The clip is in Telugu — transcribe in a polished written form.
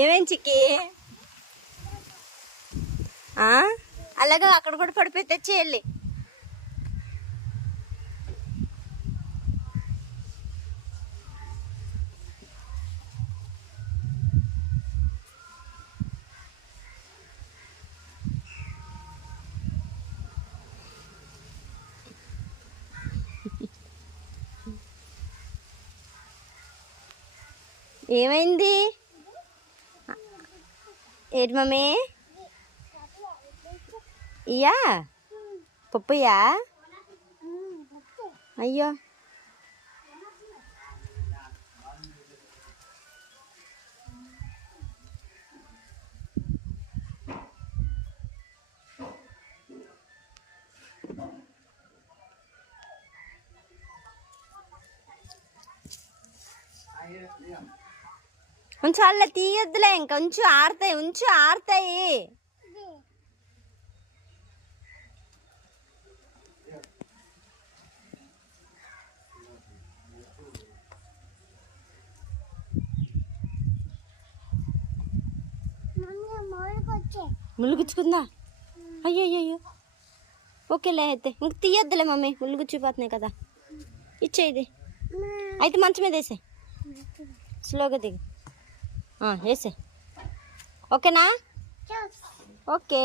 ఏమేం చిక్కి అలాగే అక్కడ కూడా పడిపోయి తెచ్చేయాలి. ఏమైంది? ఏంటి మమ్మీ? ఇయ్యా పప్పుయ్యా? అయ్యో ఉంచాలే, తీయొద్దులే, ఇంకా ఉంచు, ఆరుతాయి, ఉంచు, ఆరుతాయి. ములుగుచ్చుకుందా? అయ్యో అయ్యో, ఓకేలే అయితే ఇంక తీయొద్దులే మమ్మీ, ముళ్ళు గుచ్చిపోతున్నాయి కదా. ఇచ్చేది అయితే మంచం మీద వేసే, స్లోగా దిగు, వేసే. ఓకేనా? ఓకే.